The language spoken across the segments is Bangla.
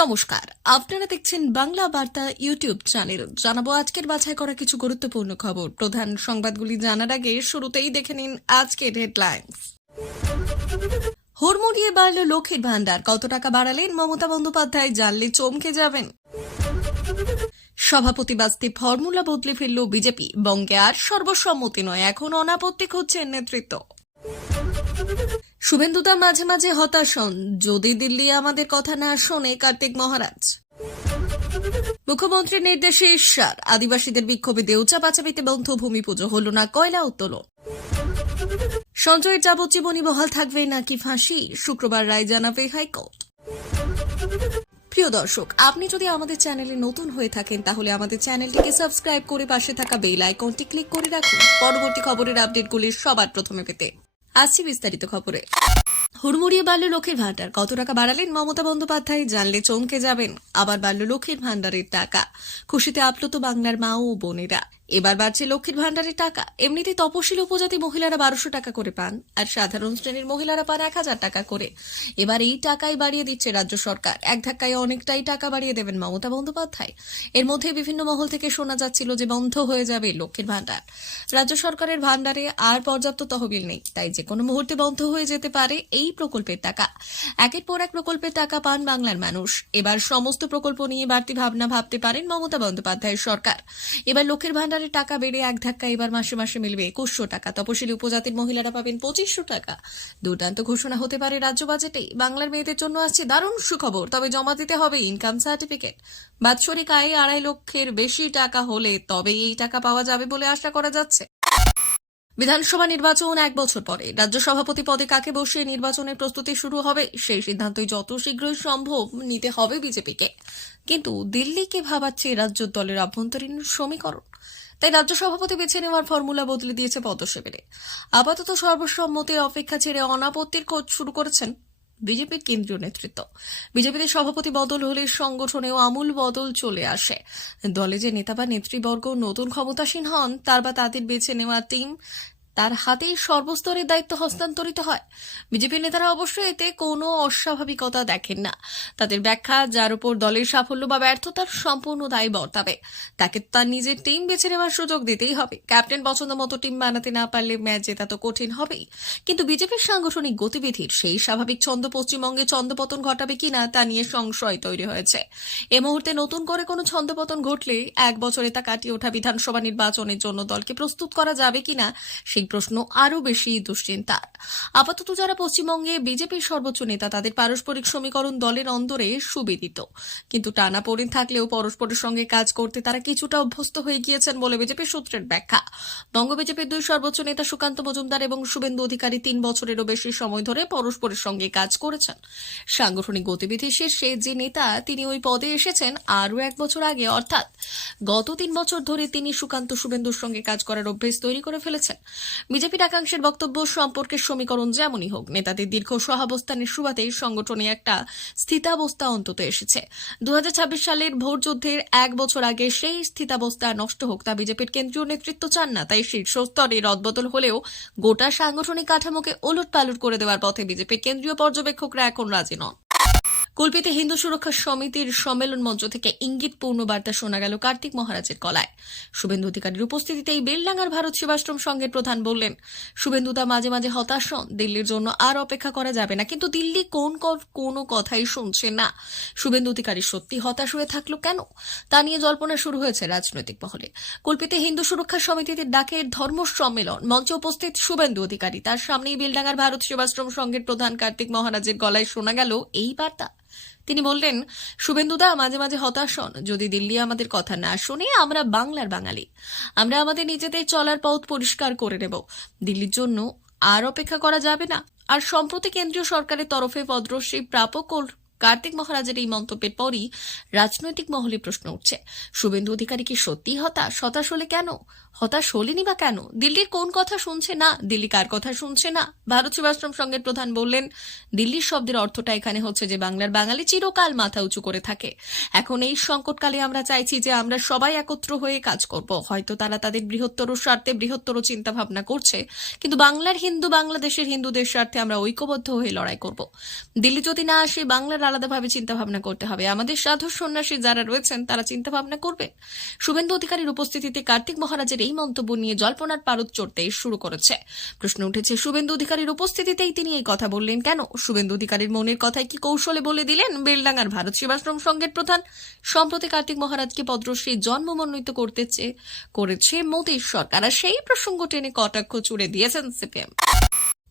নমস্কার, আপনারা দেখছেন বাংলা বার্তা ইউটিউব চ্যানেল। জানাবো আজকের বাছাই করা কিছু গুরুত্বপূর্ণ খবর। প্রধান সংবাদগুলি জানার আগে শুরুতেই দেখে নিন আজকের হেডলাইন্স। হুড়মুড়িয়ে বাড়ল লক্ষ্মীর ভান্ডার, কত টাকা বাড়ালেন মমতা বন্দ্যোপাধ্যায়, জানলে চমকে যাবেন। সভাপতি বাস্তে ফর্মুলা বদলে ফেলল বিজেপি, বঙ্গে আর সর্বসম্মতি নয়, এখন অনাপত্তি খুঁজছেন নেতৃত্ব। শুভেন্দুদা মাঝে মাঝে হতাশ হন, যদি দিল্লি আমাদের কথা না শোনে কার্তিক মহারাজ। মুখ্যমন্ত্রীর নির্দেশে ঈশ্বর, আদিবাসীদের বিক্ষোভে দেউচা পাচাবিতে বন্ধ, ভূমি পুজো হল না, কয়লা উত্তোলন। সঞ্জয়ের যাবজ্জীবনী বহাল থাকবে নাকি ফাঁসি, শুক্রবার রায় জানাবে হাইকোর্ট। প্রিয় দর্শক, আপনি যদি আমাদের চ্যানেলে নতুন হয়ে থাকেন তাহলে আমাদের চ্যানেলটিকে সাবস্ক্রাইব করে পাশে থাকা বেল আইকনটি ক্লিক করে রাখুন পরবর্তী খবরের আপডেটগুলি সবার প্রথমে পেতে। আসছি বিস্তারিত খবরে। হুড়মুড়িয়ে বাড়ল লক্ষ্মীর ভান্ডার, কত টাকা বাড়ালেন মমতা বন্দ্যোপাধ্যায়, জানলে চমকে যাবেন। আবার বাড়ল লক্ষ্মীর ভান্ডারের টাকা, খুশিতে আপ্লুত বাংলার মা ও বোনেরা। এবার বাড়ছে লক্ষ্মীর ভান্ডারের টাকা। এমনিতে তপশিলি উপজাতি মহিলারা 1200 টাকা করে পান, আর সাধারণ শ্রেণীর মহিলারা পান 1000 টাকা করে। এবার এই টাকাই বাড়িয়ে দিচ্ছে রাজ্য সরকার। এক ধাক্কায় অনেকটাই টাকা বাড়িয়ে দেবেন মমতা বন্দ্যোপাধ্যায়। এর মধ্যে বিভিন্ন মহল থেকে শোনা যাচ্ছিল যে বন্ধ হয়ে যাবে লক্ষ্মীর ভান্ডার। রাজ্য সরকারের ভান্ডারে আর পর্যাপ্ত তহবিল নেই, তাই যে কোনো মুহূর্তে বন্ধ হয়ে যেতে পারে এই প্রকল্পের টাকা। একের পর এক প্রকল্পের টাকা পান বাংলার মানুষ। এবার সমস্ত প্রকল্প নিয়ে বাড়তি ভাবনা ভাবতে পারেন মমতা বন্দ্যোপাধ্যায়ের সরকার। এবার লক্ষ্মীর ভান্ডারের টাকা বেড়ে এক ধাক্কা এবার মাসে মাসে মিলবে 2100 টাকা। তপশিলি উপজাতির মহিলারা পাবেন 2500 টাকা। দুর্দান্ত ঘোষণা হতে পারে রাজ্য বাজেটে। বাংলার মেয়েদের জন্য আসছে দারুণ সুখবর, তবে জমা দিতে হবে ইনকাম সার্টিফিকেট। বাৎসরিক আয় 2.5 লক্ষের বেশি টাকা হলে তবে এই টাকা পাওয়া যাবে বলে আশা করা যাচ্ছে। বিধানসভা নির্বাচন 1 বছর পরে রাজ্য সভাপতি পদে কাকে বসিয়ে নির্বাচনের প্রস্তুতি শুরু হবে, সেই সিদ্ধান্তই যত শীঘ্রই সম্ভব নিতে হবে বিজেপিকে। কিন্তু দিল্লিকে ভাবাচ্ছে রাজ্য দলের আভ্যন্তরীণ সমীকরণ, তাই রাজ্য সভাপতি বেছে নেওয়ার ফর্মুলা বদলে দিয়েছে পদ্মশিবিরে। আপাতত সর্বসম্মতির অপেক্ষা ছেড়ে অনাপত্তির খোঁজ শুরু করেছেন বিজেপির কেন্দ্রীয় নেতৃত্ব। বিজেপিতে সভাপতি বদল হলে সংগঠনেও আমূল বদল চলে আসে। দলে যে নেতা বা নেতৃবর্গ নতুন ক্ষমতাসীন হন, তার বা তাদের বেছে নেওয়া টিম তার হাতেই সর্বস্তরের দায়িত্ব হস্তান্তরিত হয়। বিজেপির নেতারা অবশ্য এতে কোনো অস্বাভাবিকতা দেখেন না। তাদের ব্যাখ্যা, যার উপর দলের সাফল্য বা ব্যর্থতার সম্পূর্ণ দায় বর্তাবে তাকে তার নিজের টিম বেছে নেওয়ার সুযোগ দিতেই হবে। ক্যাপ্টেন পছন্দ মতো টিম বানাতে না পারলে ম্যাচ জেতা তো কঠিন হবেই, কিন্তু বিজেপির সাংগঠনিক গতিবিধির সেই স্বাভাবিক ছন্দ পশ্চিমবঙ্গে ছন্দপতন ঘটাবে কিনা তা নিয়ে সংশয় তৈরি হয়েছে। এ মুহূর্তে নতুন করে কোনো ছন্দপতন ঘটলে 1 বছরে তা কাটিয়ে ওঠা বিধানসভা নির্বাচনের জন্য দলকে প্রস্তুত করা যাবে কিনা সেই প্রশ্ন আরো বেশি দুশ্চিন্তার। আপাতত যারা পশ্চিমবঙ্গে বিজেপির সর্বোচ্চ নেতা, তাদের পারস্পরিক সমীকরণ দলের অন্দরে সুবিদিত, কিন্তু টানাপোড়েন থাকলেও পরস্পরের সঙ্গে কাজ করতে তারা কিছুটা অভ্যস্ত হয়ে গিয়েছেন বলে বিজেপির সূত্রের ব্যাখ্যা। বঙ্গ বিজেপির 2 সর্বোচ্চ নেতা সুকান্ত মজুমদার এবং শুভেন্দু অধিকারী 3 বছরেরও বেশি সময় ধরে পরস্পরের সঙ্গে কাজ করেছেন। সাংগঠনিক গতিবিধি শীর্ষে যে নেতা, তিনি ওই পদে এসেছেন আরও 1 বছর আগে, অর্থাৎ গত 3 বছর ধরে তিনি সুকান্ত শুভেন্দুর সঙ্গে কাজ করার অভ্যেস তৈরি করে ফেলেছেন। বিজেপির একাংশের বক্তব্য, সম্পর্কের সমীকরণ যেমনই হোক, নেতাদের দীর্ঘ সহাবস্থানের সুবাদে সংগঠনে একটা স্থিতাবস্থা অন্তত এসেছে। 2026 সালের ভোট যুদ্ধের 1 বছর আগে সেই স্থিতাবস্থা নষ্ট হোক তা বিজেপির কেন্দ্রীয় নেতৃত্ব চান না। তাই শীর্ষ স্তরে রদবদল হলেও গোটা সাংগঠনিক কাঠামোকে ওলটপালট করে দেওয়ার পথে বিজেপির কেন্দ্রীয় পর্যবেক্ষকরা এখন রাজি নন। কুলপিতে হিন্দু সুরক্ষা সমিতির সম্মেলন মঞ্চ থেকে ইঙ্গিতপূর্ণ বার্তা শোনা গেল কার্তিক মহারাজের গলায়। শুভেন্দু অধিকারীর উপস্থিতিতেই বেলডাঙ্গার ভারত সেবাশ্রম সংঘের প্রধান বললেন, শুভেন্দুদা মাঝে মাঝে হতাশ হন, দিল্লির জন্য আর অপেক্ষা করা যাবে না, কিন্তু দিল্লি কোনো কথাই শুনছে না। শুভেন্দু অধিকারী সত্যি হতাশ হয়ে থাকলো কেন, তা নিয়ে জল্পনা শুরু হয়েছে রাজনৈতিক মহলে। কুলপিতে হিন্দু সুরক্ষা সমিতিতে ডাকের ধর্ম সম্মেলন মঞ্চে উপস্থিত শুভেন্দু অধিকারী, তার সামনেই বেলডাঙ্গার ভারত সেবাশ্রম সংঘের প্রধান কার্তিক মহারাজের গলায় শোনা গেল এই বার্তা। তিনি বললেন, শুভেন্দুদা মাঝে মাঝে হতাশ হন, যদি দিল্লি আমাদের কথা না শুনে, আমরা বাংলার বাঙালি, আমরা আমাদের নিজেদের চলার পথ পরিষ্কার করে নেব। দিল্লির জন্য আর অপেক্ষা করা যাবে না। আর সম্প্রতি কেন্দ্রীয় সরকারের তরফে পদ্মশ্রী প্রাপক কার্তিক মহারাজের এই মন্তব্যের পরই রাজনৈতিক মহলে প্রশ্ন উঠছে, শুভেন্দু অধিকারী কি সত্যি হতাশ? হতাশ হলে কেন? হতাশ হলেনি বা কেন? দিল্লির কোন কথা শুনছে না? দিল্লি কার কথা শুনছে না? ভারত সেবাশ্রম সংঘের প্রধান বললেন, দিল্লির শব্দের অর্থটা এখানে হচ্ছে যে বাংলার বাঙালি চিরকাল মাথা উঁচু করে থাকে। এখন এই সংকটকালে আমরা চাইছি যে আমরা সবাই একত্র হয়ে কাজ করব। হয়তো তারা তাদের বৃহত্তর স্বার্থে বৃহত্তর চিন্তা ভাবনা করছে, কিন্তু বাংলার হিন্দু, বাংলাদেশের হিন্দুদের স্বার্থে আমরা ঐক্যবদ্ধ হয়ে লড়াই করব। দিল্লি যদি না আসে, বাংলার আলাদাভাবে চিন্তা ভাবনা করতে হবে। আমাদের সাধু সন্ন্যাসী যারা রয়েছেন তারা চিন্তা ভাবনা করবেন। শুভেন্দু অধিকারীর উপস্থিতিতে কার্তিক মহারাজের এই মন্তব্য নিয়ে জল্পনার পারদ চড়তে শুরু করেছে। প্রশ্ন উঠেছে, শুভেন্দু অধিকারীর উপস্থিতিতেই তিনি এই কথা বললেন কেন? শুভেন্দু অধিকারীর মনের কথাই কি কৌশলে বলে দিলেন বেলডাঙ্গার ভারত সেবাশ্রম সংঘের প্রধান? সম্প্রতি কার্তিক মহারাজকে পদ্মশ্রী জন্মমনোনীত করেছে মোদীর সরকার, আর সেই প্রসঙ্গ টেনে কটাক্ষ চুড়ে দিয়েছেন সিপিএম।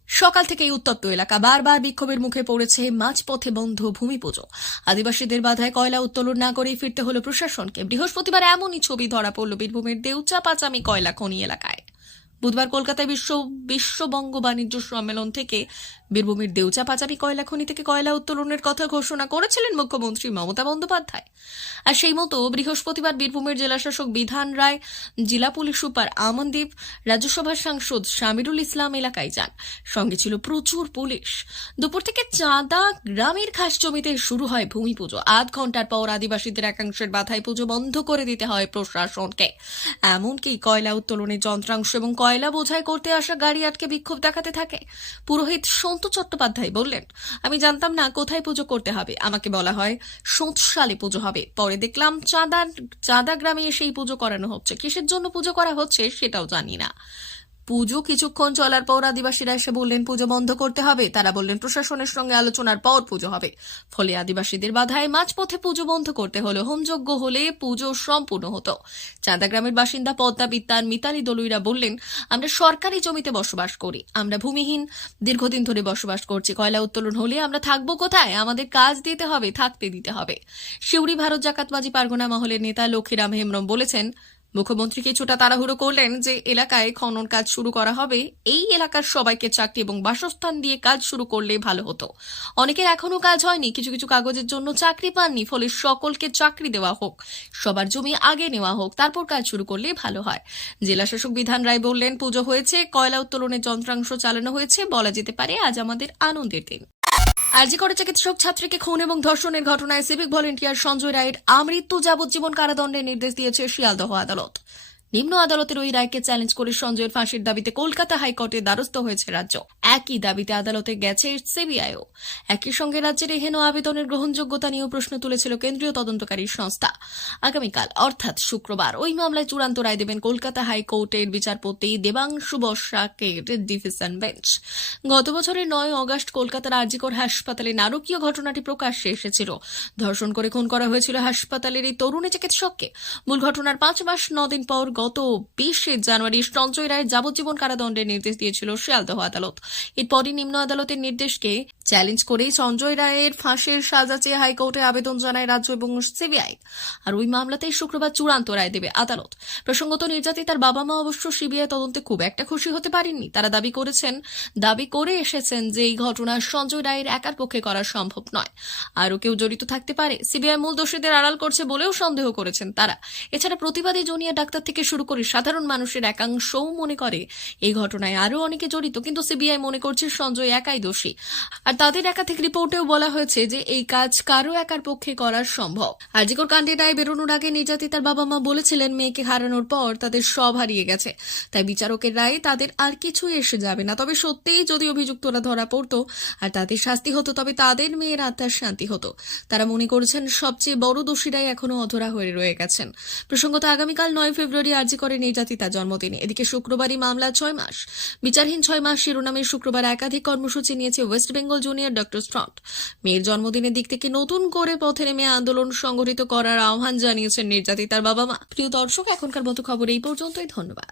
সকাল থেকেই উত্তপ্ত এলাকা, বারবার বিক্ষোভের মুখে পড়েছে মাঝপথে বন্ধ ভূমি পুজো। আদিবাসীদের বাধায় কয়লা উত্তোলন না করেই ফিরতে হলো প্রশাসনকে। বৃহস্পতিবার এমনই ছবি ধরা পড়ল বীরভূমের দেউচা পাচামি কয়লা খনি এলাকায়। বুধবার কলকাতায় বিশ্ববঙ্গ বাণিজ্য সম্মেলন থেকে বীরভূমের দেউচা পাচামি কয়লা খনি থেকে কয়লা উত্তোলনের কথা ঘোষণা করেছিলেন মুখ্যমন্ত্রী মমতা বন্দ্যোপাধ্যায়। আর সেই মতো বৃহস্পতিবার বীরভূমের জেলাশাসক বিধান রায়, জেলা পুলিশ সুপার আমনদীপ, রাজ্যসভার সাংসদ শামিরুল ইসলাম এলাকায় যান। সঙ্গে ছিল প্রচুর পুলিশ। দুপুর থেকে চাঁদা গ্রামের খাস জমিতে শুরু হয় ভূমি পুজো। আধ ঘন্টার পর আদিবাসীদের একাংশের বাধায় পুজো বন্ধ করে দিতে হয় প্রশাসনকে। এমনকি কয়লা উত্তোলনের যন্ত্রাংশ এবং কয়লা বোঝাই করতে আসা গাড়ি আটকে বিক্ষোভ দেখাতে থাকে। পুরোহিত সন্তু চট্টোপাধ্যায় বললেন, আমি জানতাম না কোথায় পুজো করতে হবে, আমাকে বলা হয় সোঁতসালে পুজো হবে। পরে দেখলাম চাঁদা গ্রামে এসেই পুজো করানো হচ্ছে। কিসের জন্য পুজো করা হচ্ছে সেটাও জানি না। পুজো কিছুক্ষণ চলার পর আদিবাসীরা এসে বললেন পুজো বন্ধ করতে হবে। তারা বললেন প্রশাসনের সঙ্গে আলোচনার পর পুজো হবে। ফলে আদিবাসীদের বাধায় মাঝপথে পুজো বন্ধ করতে হলো। হোমযজ্ঞ হলে পুজো সম্পূর্ণ হতো। চাঁদা গ্রামের বাসিন্দা পদ্মা বিদ্যান মিতালি দলুইরা বললেন, আমরা সরকারি জমিতে বসবাস করি, আমরা ভূমিহীন, দীর্ঘদিন ধরে বসবাস করছি। কয়লা উত্তোলন হলে আমরা থাকবো কোথায়? আমাদের কাজ দিতে হবে, থাকতে দিতে হবে। শিউরি ভারত জাকাতবাজি পারগনা মহলের নেতা লক্ষ্মীরাম হেমব্রম বলেছেন, মুখ্যমন্ত্রী কিছুটা তাড়াহুড়ো করলেন যে এলাকায় খনন কাজ শুরু করা হবে। এই এলাকার সবাইকে চাকরি এবং বাসস্থান দিয়ে কাজ শুরু করলে ভালো হতো। অনেকের এখনো কাজ হয়নি, কিছু কিছু কাগজের জন্য চাকরি পাননি। ফলে সকলকে চাকরি দেওয়া হোক, সবার জমি আগে নেওয়া হোক, তারপর কাজ শুরু করলে ভালো হয়। জেলাশাসক বিধান রায় বললেন, পুজো হয়েছে, কয়লা উত্তোলনের যন্ত্রাংশ চালানো হয়েছে, বলা যেতে পারে আজ আমাদের আনন্দের দিন। আরজি করে চিকিৎসক ছাত্রীকে খুন এবং ধর্ষণের ঘটনায় সিভিক ভলেন্টিয়ার সঞ্জয় রায়ের আমৃত্যু যাবজ্জীবন কারাদণ্ডের নির্দেশ দিয়েছে শিয়ালদহ আদালত। নিম্ন আদালতের ওই রায়কে চ্যালেঞ্জ করে সঞ্জয়ের ফাঁসির দাবিতে কলকাতা হাইকোর্টের দ্বারস্থ হয়েছে রাজ্য। একই দাবিতে আদালতে গেছে সিবিআইও। একই সঙ্গে রাজ্যের এহেন আবেদনের গ্রহণযোগ্যতা নিয়েও প্রশ্ন তুলেছিল কেন্দ্রীয় তদন্তকারী সংস্থা। আগামীকাল অর্থাৎ শুক্রবার ওই মামলায় চূড়ান্ত রায় দেবেন কলকাতা হাইকোর্টের বিচারপতি দেবাংশু বসাকের ডিভিশন বেঞ্চ। গত বছরের 9 অগস্ট কলকাতার আরজিকর হাসপাতালে নারকীয় ঘটনাটি প্রকাশ্যে এসেছিল। ধর্ষণ করে খুন করা হয়েছিল হাসপাতালের এই তরুণী চিকিৎসককে। মূল ঘটনার 5 মাস 9 দিন পর গত 20 জানুয়ারি সঞ্জয় রায়ের যাবজ্জীবন কারাদণ্ডের নির্দেশ দিয়েছিল শিয়ালদহ আদালত। এরপরই নিম্ন আদালতের নির্দেশকে চ্যালেঞ্জ করে সঞ্জয় রায়ের ফাঁসির সাজা চেয়ে হাইকোর্টে আবেদন জানায় রাজ্য এবং সিবিআই। আর ওই মামলাতেই শুক্রবার চূড়ান্ত রায় দেবে আদালত। প্রসঙ্গত, নির্যাতিতার বাবা মা অবশ্য সিবিআই তদন্তে খুব একটা খুশি হতে পারেননি। তারা দাবি করে এসেছেন যে এই ঘটনা সঞ্জয় রায়ের একার পক্ষে করা সম্ভব নয়, আরও কেউ জড়িত থাকতে পারে। সিবিআই মূল দোষীদের আড়াল করছে বলেও সন্দেহ করেছেন তারা। এছাড়া প্রতিবাদী জুনিয়র ডাক্তার থেকে শুরু করে সাধারণ মানুষের একাংশও মনে করে এই ঘটনায় আরও অনেকে জড়িত, কিন্তু সিবিআই মনে করছে সঞ্জয় একাই দোষী। আর তাদের একাধিক রিপোর্টেও বলা হয়েছে যে এই কাজ কারো একার পক্ষে করা সম্ভব। আরজিকর কাণ্ডের রায় বেরোনোর আগে নির্যাতিতার বাবা মা বলেছিলেন মেয়েকে হারানোর পর তাদের সব হারিয়ে গেছে, তাই বিচারকের রায়ে তাদের আর কিছুই এসে যাবে না। তবে সত্যিই যদি অভিযুক্তরা ধরা পড়তো আর তাদের শাস্তি হতো, তবে তাদের মেয়ের আত্মার শান্তি হতো। তারা মনে করছেন সবচেয়ে বড় দোষীরাই এখনো অধরা হয়ে রয়ে গেছেন। প্রসঙ্গত, আগামীকাল 9 ফেব্রুয়ারি আরজি করে নির্যাতিতার জন্মদিন। এদিকে শুক্রবারই মামলা 6 মাস বিচারহীন 6 মাস শিরোনামে শুক্রবার একাধিক কর্মসূচি নিয়েছে West Bengal junior doctors front. মেয়ের জন্মদিনের দিক থেকে নতুন করে পথে নেমে আন্দোলন সংগঠিত করার আহ্বান জানিয়েছেন নির্যাতিতার বাবা মা। প্রিয় দর্শক, এখনকার মতো খবর এই পর্যন্তই। ধন্যবাদ।